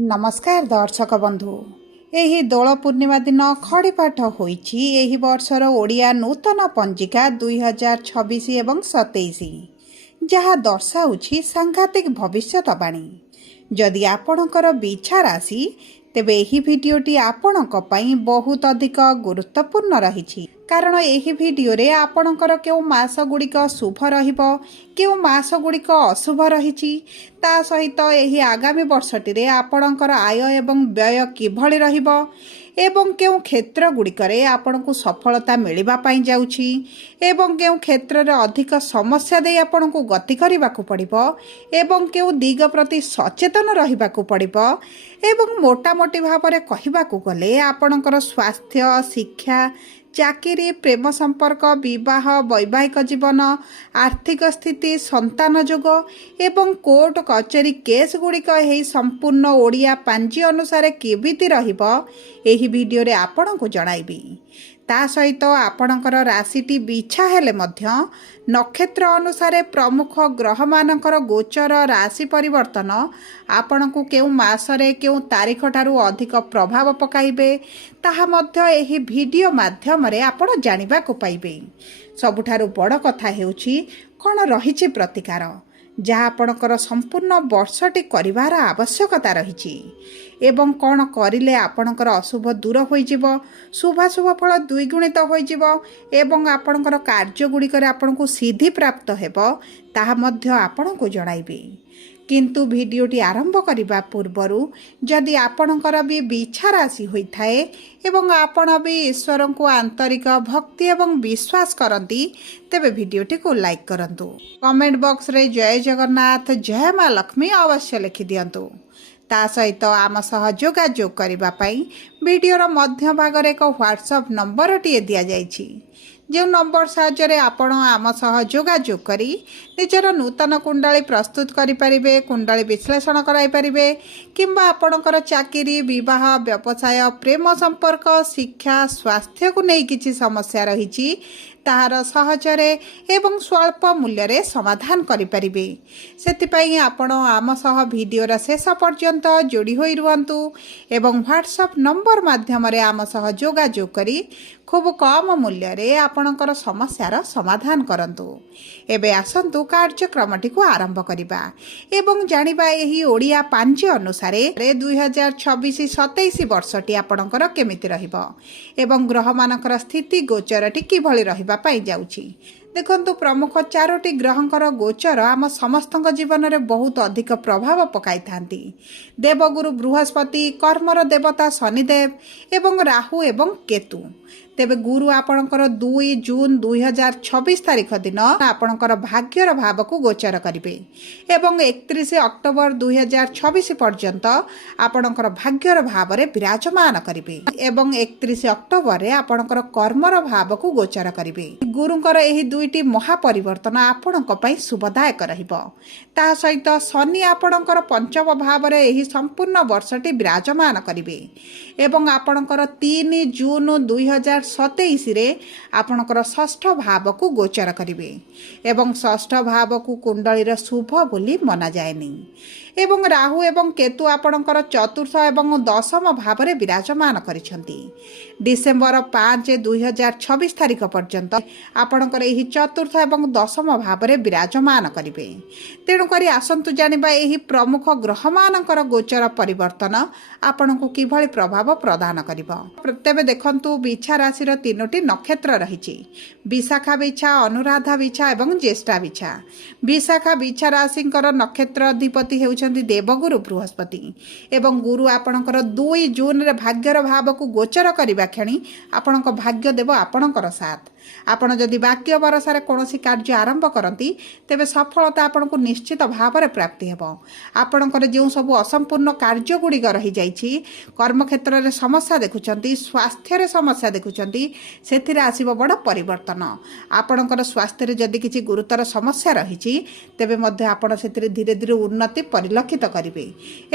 नमस्कार दर्शक बंधु एही दोल पूर्णिमा दिन खड़ीपाठ होईछि एही वर्षर ओडिया नूतन पंजिका 2026 एवं 27 जहाँ दर्शाउछि सांघातिक भविष्यवाणी। जदि आपणकर बिछा राशि तेबे एही भिडियोटी आपणक पई बहुत अधिक गुरुत्वपूर्ण रहिछि कारण एही भिडियो रे आपणकर केउ मास गुड़िक शुभ रहिबो केउ मास गुड़िक अशुभ रहिछि ता सहित एही आगामी वर्षटी रे आपणकर आय एवं व्यय किभଳି रहिबो एवं केउ क्षेत्र गुड़िकरे आपणकु सफलता मिलिबा पई जाउछि एवं केउ क्षेत्र रे अधिक समस्या दे आपणकु गति करिबाकु पड़िबो एवं केउ दिग प्रति सचेतन रहिबाकु पड़िबो एवं मोटामोटी भावरे कहिबाकु गले आपणकर स्वास्थ्य शिक्षा चाकरी प्रेम संपर्क विवाह वैवाहिक जीवन आर्थिक स्थिति संतान जोग एवं कोर्ट कचेरी केस गुड़िक यही संपूर्ण ओडिया पांजी अनुसार केबिति रहिबो एही भिडियो रे आपणकु जणाइबी। ता सहित आपणकर राशिटी बिछा हेले मध्य नक्षत्र अनुसार प्रमुख ग्रह मानकर गोचर राशि परिवर्तन आपणकु केउ मासरे केउ तारीख ठारू अधिक प्रभाव पकाइबे ताहा मध्य एही भिडियो माध्यम रे आपण जानिबा को पाइबे। सबुठारू बड़ कथा हेउछि कोन रहिछि प्रतिकार जहाँ आपणकर संपूर्ण वर्षटी करिवार आवश्यकता रहिछि एवं कौन करिले आपणकर अशुभ दूर होइजिबो शुभाशुभ फल द्विगुणित होइजिबो एवं आपणकर कार्य गुड़िकरे आपणकु सिद्धि प्राप्त हेबो ताहा मध्य आपणकु जणाइबी। किंतु भिडियोटी आरंभ करने पूर्वरु जदि आपणकर भी बिछा राशि होइथाए एवं आपण भी ईश्वर को आंतरिक भक्ति एवं विश्वास करती तेबे भिडियोटी को लाइक करंतु कमेंट बॉक्स रे जय जगन्नाथ जय माँ लक्ष्मी अवश्य लिखि दियंतु। ता सहित आम सह जोगाजोग करबा पई भिडियोर मध्य भाग रे एक व्हाट्सएप नंबर टिए दिया जाइछि जो नंबर साहाय्य आपण आम सह जोगाजोग करी निजर नूतन कुंडली प्रस्तुत करें कुंडली विश्लेषण कराइपारे किंबा आपणकर चाकरी विवाह व्यवसाय प्रेम संपर्क शिक्षा स्वास्थ्य को नहीं किसी समस्या रही ताहार सहजरे एवं स्वल्प मूल्य रे समाधान करिपारिबे। सेतिपई आपण आम सह भिडियोर शेष पर्यंत जोड़ी होई रुहंतु एवं व्हाट्सएप नंबर माध्यम रे आम सह जोगाजोग करी खूब कम मूल्य रे आपणकर समस्यार समाधान करंतु। एबे आसंतु कार्यक्रमटी को आरंभ करिबा एवं जानिबा एही ओडिया पांजी अनुसार 2026-27 वर्षटी आपणकर केमिति रहिबो एवं ग्रह मानकर स्थिति गोचरटी किभଳି रहिबा पाई जाउछि। देखंतु प्रमुख 4टी ग्रहंकर गोचर आम समस्त जीवन में बहुत अधिक प्रभाव पकाई थांती। देवगुरु बृहस्पति कर्मर देवता शनिदेव एवं राहु एवं केतु। तेबे गुरु आपणकर 2 जून 2026 तारीख दिन आपणकर भाग्यर भाव को गोचर करिवे एवं 31 अक्टोबर 2026 पर्यंत आपणकर भाग्यर भाव रे विराजमान करिवे एवं 31 अक्टोबर रे आपणकर कर्मर भाव को गोचर करिवे। गुरुंकर एही दुईटी महापरिवर्तन आपणक पई शुभदायक रहिबो। ता सहित शनि आपणकर पंचम भाव रे एही संपूर्ण वर्षटी विराजमान करिवे एवं आपणकर 3 जून 2027 रे आपणकर षष्ठ भाव को गोचर करिवे एवं षष्ठ भाव को कुंडलीर शुभ बोली मना जाएनी एवं राहु एवं केतु आपणकर चतुर्थ एवं दशम भाव रे विराजमान करिसंती। डिसेंबर 5 2026 तारीख पर्यंत आपणकर एही चतुर्थ एवं दशम भाव रे विराजमान करिवे। तेणु करी आसंतु जानिबा एही प्रमुख ग्रह मानकर गोचर परिवर्तन आपणकु किभଳି प्रभाव प्रदान करिवो। तेबे देखंतु बिछा राशिर 3टी नक्षत्र रहिछि विशाखा बिछा अनुराधा बिछा एवं ज्येष्ठा बिछा। विशाखा बिछा राशिंकर नक्षत्र अधिपति हेउछन्ति देवगुरु बृहस्पति एवं गुरु आपणकर 2 जून रे भाग्यर भाव को गोचर करिबा क्षणी आपणक भाग्य देव आपणकर साथ। आपण जदि वाक्य भरोसा कौनसी कार्य आरंभ करती तेबे सफलता आपन को निश्चित भाव में प्राप्ति हेबो। आपणकर जो सब असंपूर्ण कार्य गुड़िक रही जाइछि कर्म क्षेत्र में समस्या देखुंती स्वास्थ्य समस्या देखुंती से आसब बड़ परिवर्तन। आपणकर स्वास्थ्य जदि किसी गुरुतर समस्या रही तेबे मध्य आपण से धीरे धीरे उन्नति परिलक्षित करेंगे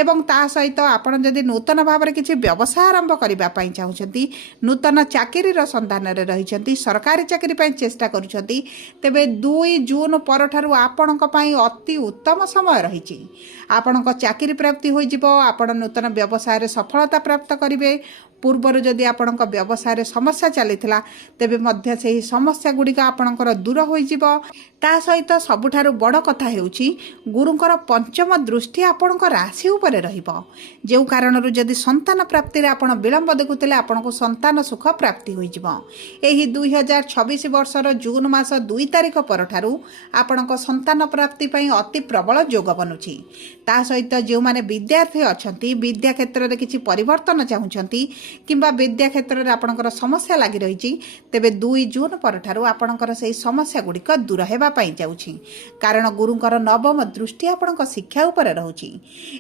एवं ता सहित आपण जदि नूतन भाव में किसी व्यवसाय आरंभ करने चाहते नूतन चाकरी सन्धान रही सरकारी सरकारी चाकरी पाई चेष्टा करुछंती तेबे 2 जून परठारु आपणक पाई अति उत्तम समय रही। आपणक चाकरी प्राप्ति होई जिवो, आपण नूतन व्यवसाय रे सफलता प्राप्त करिवे। पूर्वर जदि आपणक व्यवसाय रे समस्या चलीथिला तेबे मध्य सेही समस्या गुड़िक आपणकर दूर होई जिवो। ता सहित सबुठारु बड़ कथा हेउची गुरुंकर पंचम दृष्टि आपणक राशि उपरे रहिबो, जेउ कारणरु जदि संतान प्राप्ति रे आपण विलंब देखुतिले आपणको संतान सुख प्राप्ति होई जिवो। एही 2026 वर्षर जून मास 2 तारिख परठारु आपणक संतान प्राप्ति पई अति प्रबल जोग बनुची। ता सहित जेउ माने विद्यार्थी अछंती, विद्या क्षेत्र रे किछि परिवर्तन चाहुचंती किंबा विद्या क्षेत्र में आपणकर समस्या लगी रही, तेबे 2 जून परठारु आपणकर सेही समस्या गुड़िक दूर हेबा पई जाउछि। कारण गुरुंकर नवम दृष्टि आपणक शिक्षा उपरे रहुछि।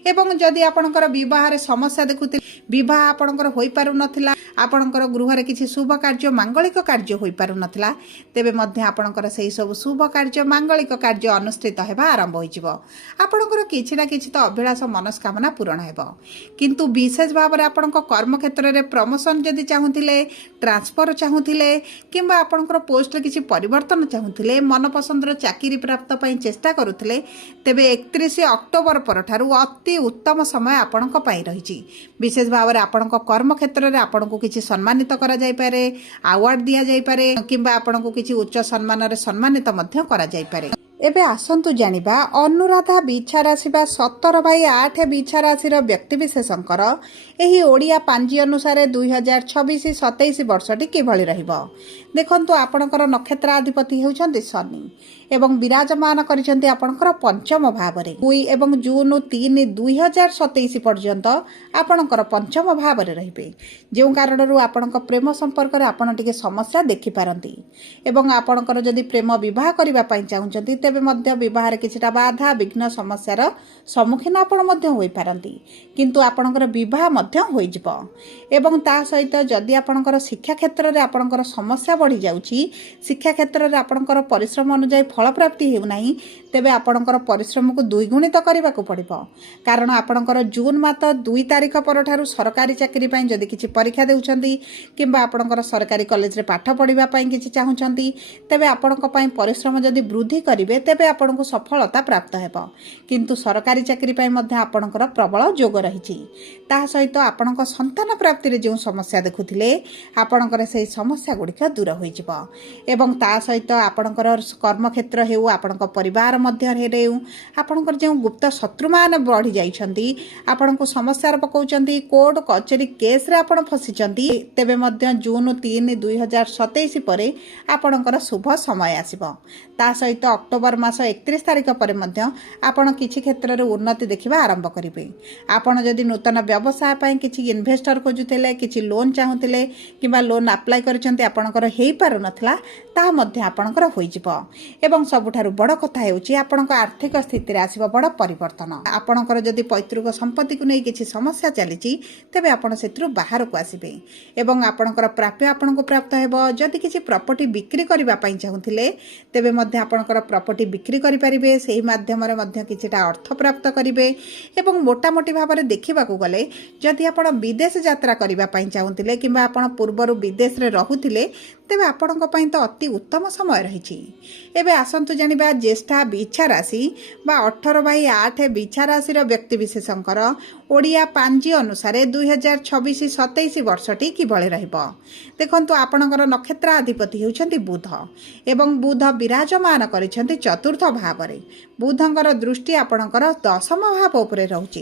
एवं जदि आपणकर विवाह रे समस्या देखुते, विवाह आपणकर होई पारु नथिला, आपणकर गृह रे किछि शुभ कार्य मांगलिक कार्य होई पारु नथिला, तेबे मध्य आपणकर सेही सब शुभ कार्य मांगलिक कार्य अनुष्ठित हेबा आरंभ होई जिवो। आपणकर किछि ना किछि तो अभिलाष मनस्कामना पूर्ण हेबो। किंतु विशेष भाव रे आपणक कर्म क्षेत्र रे प्रमोशन जदि चाहूले, ट्रांसफर चाहूले किंबा आपणकर पोस्ट किसी परिवर्तन चाहूले, मनपसंद चाकरी प्राप्त पाई चेष्टा करुले, तेबे 31 अक्टोबर परठारु अति उत्तम समय आपणक पाई रही। विशेष भाव में आपणक कर्म क्षेत्र में आपणको किसी सम्मानित करा जाय पारे, अवार्ड दिया जाय पारे किंबा आपणको किसी उच्च सम्मान रे सम्मानित मध्य करा जाय पारे। एबे आसंतु जानिबा अनुराधा बिछा राशि बा 17 बाई 8 बिछा राशि व्यक्तिविशेषंकर एही ओडिया पांजी अनुसार 2026-27 वर्षटी किभଳି रहिबो। देखंतु आपणकर नक्षत्राधिपति हेउछन्ति शनि एवं विराजमान करिसन्ति आपणकर पंचम भाव रे। 2 एवं जून 3 2027 पर्यंत आपणकर पंचम भाव रे रहिबे, जेउ कारणरू आपणक प्रेम संपर्क रे आपण टिके समस्या देखि पारंती। एवं आपणकर जदि प्रेम विवाह करिबा पई चाहुचन्ति तेबे मध्य विवाह रे किछिटा बाधा विघ्न समस्यार सम्मुखीन आपण मध्य होई पारंती, किंतु आपणकर विवाह मध्य होई जिवो। एवं ता सहित जदि आपणकर शिक्षा क्षेत्र रे आपणकर समस्या बढ़ी जाउची, शिक्षा क्षेत्र रे आपणकर परिश्रम अनुसार फल प्राप्ति हेउ नाही, तेबे आपणकर परिश्रम को द्विगुणित करबा को पड़िबो। कारण आपणकर जून मास 2 तारिख परठारु सरकारी चाकरी पई जदि किछि परीक्षा देउछन्ती किंबा आपणकर सरकारी कॉलेज रे पाठ पढ़िबा पई किछि चाहुछन्ती, तेबे आपणक पई परिश्रम जदि वृद्धि करिवे तेबे आपणको सफलता प्राप्त हेबो। किंतु सरकारी चाकरी पई मध्य आपणकर प्रबल जोग रहिछि। ता सहित आपणक संतान प्राप्ति रे जो समस्या देखुथिले आपणकर सेही समस्या गुड़िक दूर होई जिवो। एवं ता सहित आपणकर कर्म क्षेत्र हेउ, आपणक परिवार मध्य हेउ, आपणकर जो गुप्त शत्रु मान बढ़ी जाइछन्ती, आपणको समस्या रे पकाउछन्ती, कोर्ट कचेरी केस रे आपण फसिछन्ती, तेबे मध्य जून 3 2027 परे आपणकर शुभ समय आसीबो। ता सहित अक्टोबर मास 31 तारिख पर मध्य आपण किछि क्षेत्र रे उन्नति देखिबा आरंभ करिवे। आपण जदि नूतन व्यवसाय पई किछि इन्वेस्टर खोजुथिले, किछि लोन चाहूथिले किबा लोन अप्लाई करिसन्ते आपणकर हेई पारु नथला, ता मध्य आपणकर होई जिवो। एवं सबुठारु बड़ कथा हेउची आपणक आर्थिक स्थिति रे आसीबो बड़ परिवर्तन। आपणकर जदि पैतृक संपत्ति को नै किछि समस्या चलीची तेबे आपण सेत्रु बाहर को आसीबे एवं आपणकर प्राप्य आपणको प्राप्त हेबो। जदि किछि प्रॉपर्टी बिक्री करिबा पई चाहूथिले तेबे मध्य आपणकर प्रॉपर्टी बिक्री करि परिबे, सेही माध्यम रे मध्य किछिटा अर्थ प्राप्त करिवे। एवं मोटामोटी भाव में देखा गले जदि आप विदेश यात्रा करने चाहूले कि पूर्वर विदेश में रहूले तेबे आपणक पई तो अति उत्तम समय रही। एबे आसंतु जानिबा ज्येष्ठा बिछा राशि बा 18 बाई 8 बिछा राशि व्यक्तिविशेषंकर ओडिया पांजी अनुसार 2026-27 वर्षटी किभଳି रहिबो। देखंतु आपणकर नक्षत्राधिपति हेउछन्ति बुध एवं बुध विराजमान करिसन्ति चतुर्थ भाव रे। बुधंकर दृष्टि आपणकर दशम भाव उपरे रहउची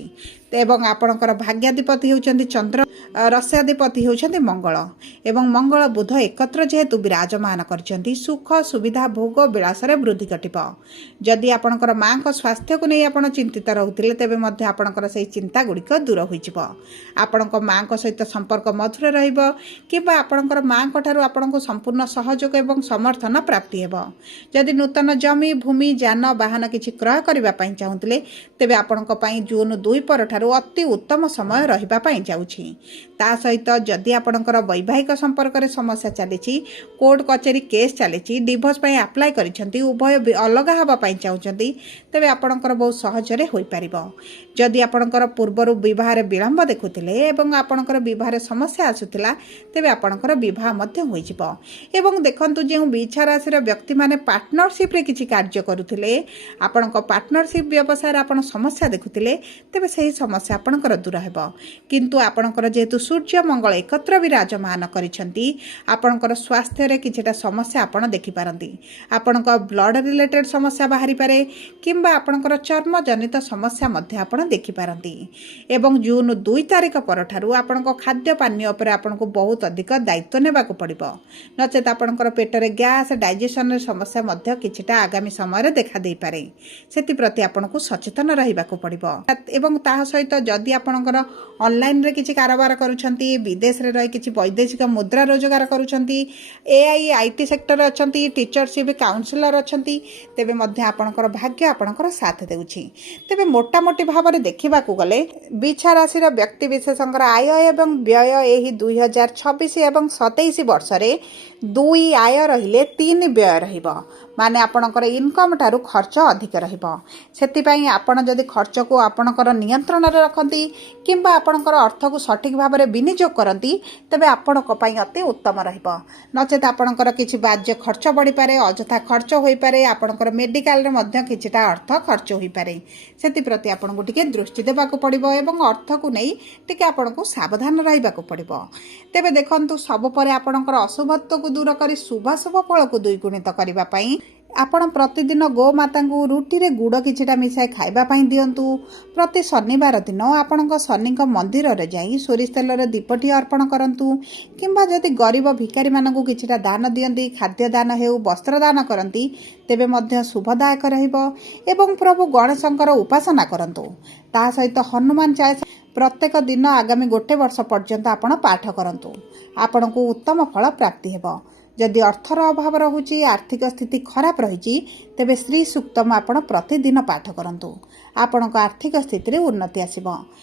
एवं आपणकर भाग्याधिपति हेउछन्ति चंद्र, रस्याधिपति हेउछन्ति मंगल एवं मंगल बुध एकत्र जेहेतु विराजमान करिसन्ति सुख सुविधा भोग विलास रे वृद्धि घटिबो। जदि आपणकर मां को स्वास्थ्य को नै आपण चिंतित रहउतिले तेबे मध्य आपणकर सेही चिंता गुड़िक दूर होइजिबो। आपणक मां को सहित संपर्क मधुर रहिबो किबा आपणकर मां को ठारू आपणको संपूर्ण सहयोग एवं समर्थन प्राप्ति हेबो। जदि नूतन जमी भूमि जान वाहन किछि क्रय करिबा पई चाहूतिले तेबे आपणक पई जून 2 परठारु ठारू अति उत्तम समय रहिबा पई जाउछि। ता सहित जदि आपणकर वैवाहिक संपर्क रे समस्या चली, कोर्ट कचेरी केस चली, डिवोर्स पई अप्लाई करिसेंती, उभय अलग हवा पई चाहुचंती, तेबे आपणकर बहुत सहजरे होई परिबो। जदि आपणकर पूर्वरु विवाह रे विलंब देखुथिले एवं आपणकर विवाह रे समस्या आसुथिला, तेबे आपणकर विवाह मध्य होई जिवो। एवं देखंतु जे बिछा राशि रे व्यक्ति माने पार्टनरशिप रे किछि कार्य करुथिले, आपणक पार्टनरशिप व्यवसाय रे आपण समस्या देखुथिले, तेबे सही समस्या आपणकर दूर हेबो। किंतु आपणकर जेतु सूर्य मंगल एकत्र विराजमान करिसेंती, आपणकर स्वास्थ्य रे किछिटा समस्या आपण देखि पारंती। आपणक ब्लड रिलेटेड समस्या बाहरी पारे किंबा आपणकर चर्म जनित समस्या मध्य आपण देखि पारंती। एवं जून 2 तारिख परठारु आपणक खाद्य पानीय उपर आपणको बहुत अधिक दायित्व नेबाको पड़िबो। नचेत आपणकर पेटरे गैस डाइजेशन समस्या मध्य किछिटा आगामी समय रे देखा देई पारे। सेति प्रति आपणको सचेतन रहिबाको पड़िबो। एवं ताहा सहित जदि आपणकर ऑनलाइन रे किछि कारोबार करूछंती, विदेश रे रही किछि वैदेशिक मुद्रा रोजगार करूछंती, एआई आईटी सेक्टर अछंती, टीचरशिप काउंसलर अछंती, तेबे मध्य आपणकर भाग्य आपणकर साथ देउछि। तेबे मोटामोटी भाव में देखा गले बिछा राशि व्यक्ति विशेषकर आय एवं व्यय यही 2026 एवं 27 वर्ष रे 2 आय रहिले 3 व्यय रहिबो। माने आपणकर इनकम ठारू खर्च अधिक रहिबो। सेतिपई आपण जदि खर्च को आपणकर नियंत्रण रे रखंती किंबा आपणकर अर्थ को सठिक भाव में विनियोग करंती, तबे आपणक पई अति उत्तम रहिबो। नचेत आपणकर किछि बाह्य खर्च बढ़ी पारे, अजथा खर्च होई पारे, आपणकर मेडिकल रे मध्य किछिटा अर्थ खर्च होई पारे। सेति प्रति आपणको टिके दृष्टि देबाको पड़िबो एवं अर्थ को नहीं टिके आपणको सावधान रहिबाको पड़िबो। तेबे देखंतु सब परे आपणकर अशुभत्व को दूर करी शुभ शुभ फल को द्विगुणित करबा पई आपण प्रतिदिन गोमाता को रुटी रे गुड़ किछिटा मिसाई खाइबा पई दियंतु। प्रति शनिवार दिन आपणक शनि मंदिर रे जाई सोरिष तेल रे दीपटी अर्पण करंतु किंबा जदि गरीब भिखारी मानकु किछिटा दान दियंती, खाद्य दान हेउ, वस्त्र दान करंती, तेबे मध्य शुभदायक रहिबो। एवं प्रभु गणेशंकर उपासना करंतु। ता सहित हनुमान चालीसा प्रत्येक दिन आगामी 1 वर्ष पर्यंत आपण पाठ करंतु। आपणको उत्तम फल प्राप्ति हेबो। जदि अर्थर अभाव रहुची, आर्थिक स्थिति खराब रही, तेबे श्री सूक्तम आपण प्रतिदिन पाठ करंतु। आपणको आर्थिक स्थिति रे उन्नति आसिबो।